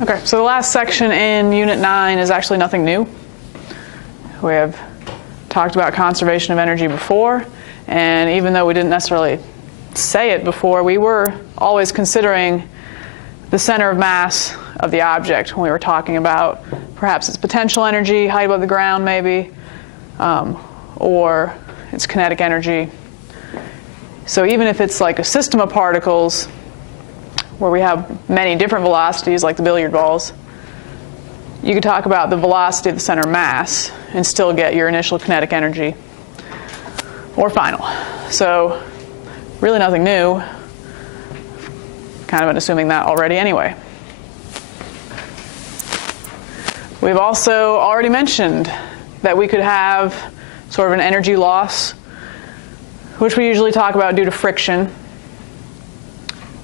Okay, so the last section in Unit 9 is actually nothing new. We have talked about conservation of energy before, and even though we didn't necessarily say it before, we were always considering the center of mass of the object when we were talking about perhaps its potential energy, height above the ground maybe, or its kinetic energy. So even if it's like a system of particles where we have many different velocities like the billiard balls, you could talk about the velocity of the center of mass and still get your initial kinetic energy or final. So really nothing new. Kind of been assuming that already anyway. We've also already mentioned that we could have sort of an energy loss, which we usually talk about due to friction.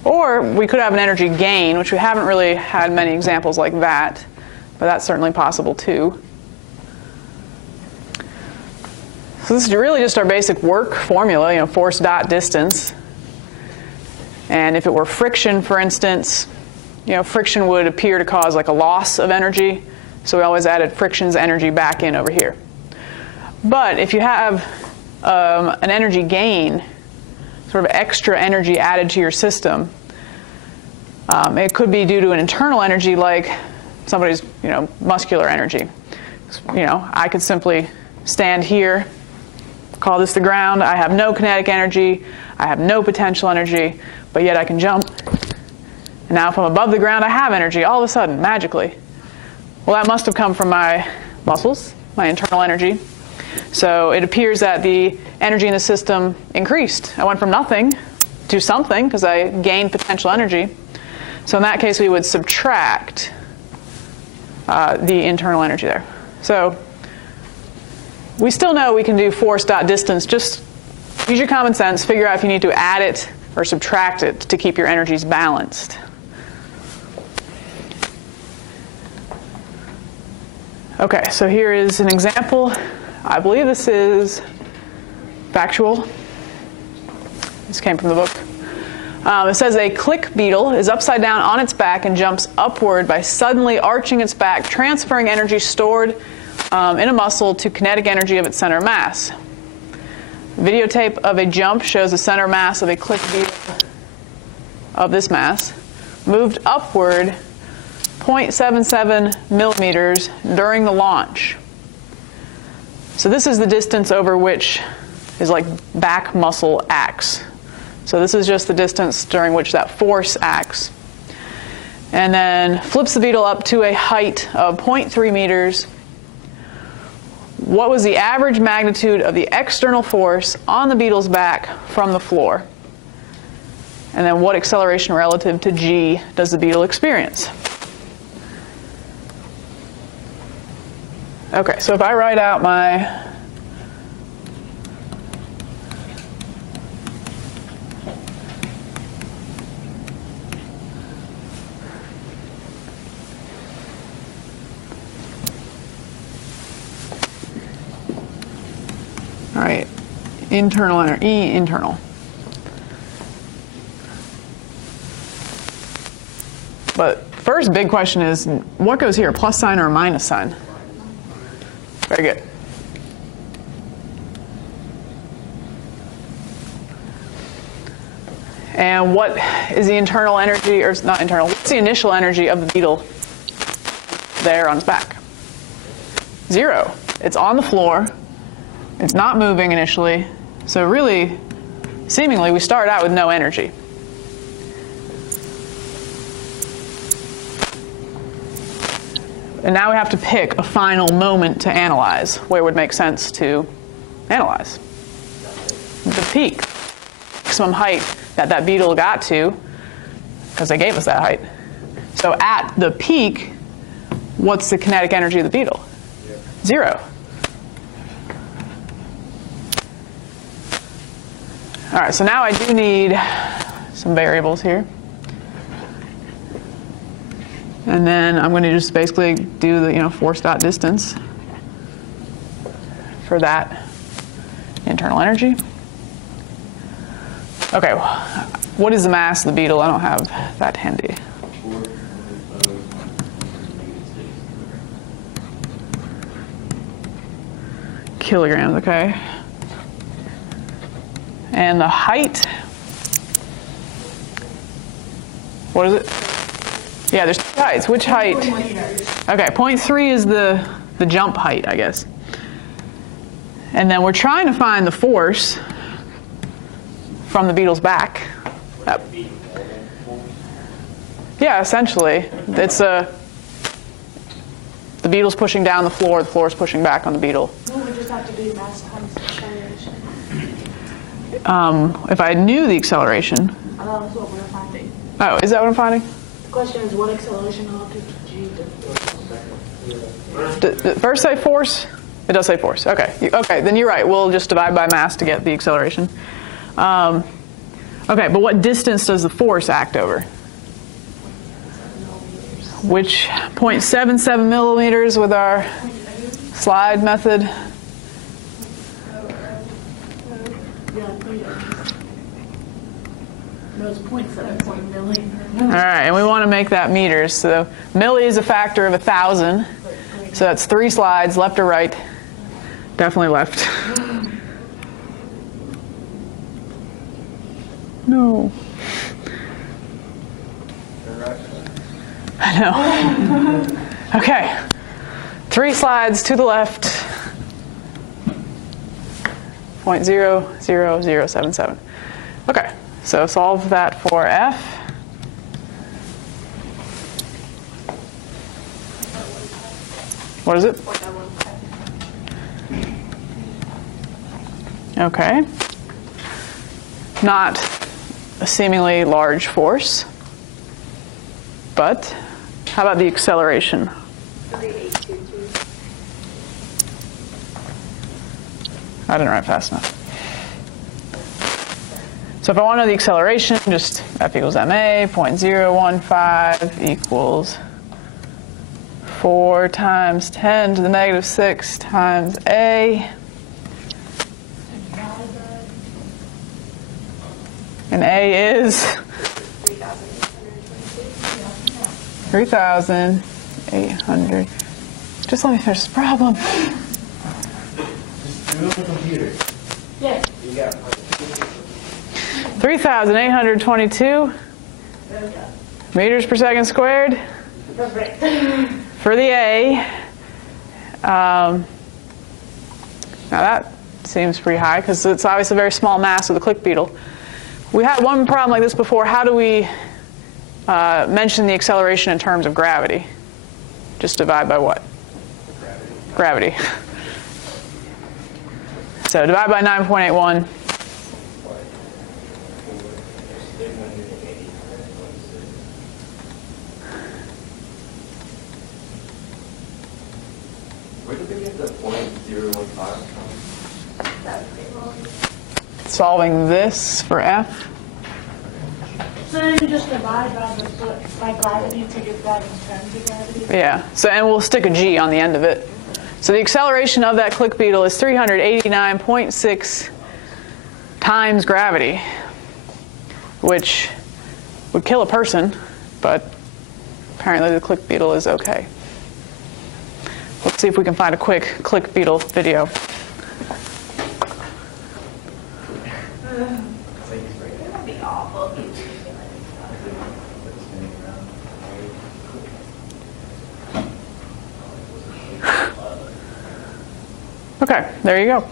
Or we could have an energy gain, which we haven't really had many examples like that, but that's certainly possible too. So this is really just our basic work formula, force dot distance. And if it were friction, for instance, friction would appear to cause like a loss of energy. So we always added friction's energy back in over here. But if you have an energy gain, sort of extra energy added to your system, it could be due to an internal energy like somebody's muscular energy. I could simply stand here, call this the ground. I have no kinetic energy. I have no potential energy, but yet I can jump. And now if I'm above the ground, I have energy all of a sudden, magically. Well, that must have come from my muscles, my internal energy. So it appears that the energy in the system increased. I went from nothing to something because I gained potential energy. So in that case, we would subtract the internal energy there. So we still know we can do force dot distance. Just use your common sense. Figure out if you need to add it or subtract it to keep your energies balanced. Okay, so here is an example. I believe this is factual. This came from the book. It says a click beetle is upside down on its back and jumps upward by suddenly arching its back, transferring energy stored in a muscle to kinetic energy of its center of mass. Videotape of a jump shows the center mass of a click beetle of this mass moved upward 0.77 millimeters during the launch. So this is the distance over which is like back muscle acts. So this is just the distance during which that force acts. And then flips the beetle up to a height of 0.3 meters. What was the average magnitude of the external force on the beetle's back from the floor? And then what acceleration relative to g does the beetle experience? Okay, so if I write out my all right, internal energy, E internal. But first big question is, what goes here, plus sign or a minus sign? Very good. And what is the internal energy, or not internal, what's the initial energy of the beetle there on its back? 0. It's on the floor. It's not moving initially. So really, seemingly, we start out with no energy. And now we have to pick a final moment to analyze, where it would make sense to analyze. The peak, maximum height that that beetle got to, because they gave us that height. So at the peak, what's the kinetic energy of the beetle? 0. All right, so now I do need some variables here. And then I'm going to just basically do the force dot distance for that internal energy. Okay, what is the mass of the beetle? I don't have that handy. kilograms, okay. And the height, what is it? Yeah, there's two heights. Which height? Okay, 0.3 is the jump height, I guess. And then we're trying to find the force from the beetle's back. Yeah, essentially. It's the beetle's pushing down the floor is pushing back on the beetle. No, we just have to do mass times acceleration. If I knew the acceleration. That's what we're finding. Oh, is that what I'm finding? The question is what acceleration ought to G Did first say force? It does say force. Okay. Okay, then you're right. We'll just divide by mass to get the acceleration. Okay, but what distance does the force act over? Which 0.77 millimeters with our slide method? No, it's 0.7 milli. All right, and we want to make that meters. So milli is a factor of 1,000. So that's 3 slides, left or right? Definitely left. No. I know. Okay. 3 slides to the left. 0.00077. Okay, so solve that for F. What is it? Okay. Not a seemingly large force, but how about the acceleration? I didn't write fast enough. So if I want to know the acceleration, just F equals ma, 0.015 equals 4 times 10 to the negative 6 times a. And a is 3,800. Just let me finish this problem. Just do it on the computer. Yeah. You got 3,822 meters per second squared for the A. Now that seems pretty high because it's obviously a very small mass of the click beetle. We had one problem like this before. How do we mention the acceleration in terms of gravity? Just divide by what? Gravity. So divide by 9.81. Where did they get the 0.015 from? Solving this for F. So then you just divide by gravity to get that in terms of gravity? Yeah, so and we'll stick a G on the end of it. So the acceleration of that click beetle is 389.6 times gravity, which would kill a person, but apparently the click beetle is okay. Let's see if we can find a quick click beetle video. Okay, there you go.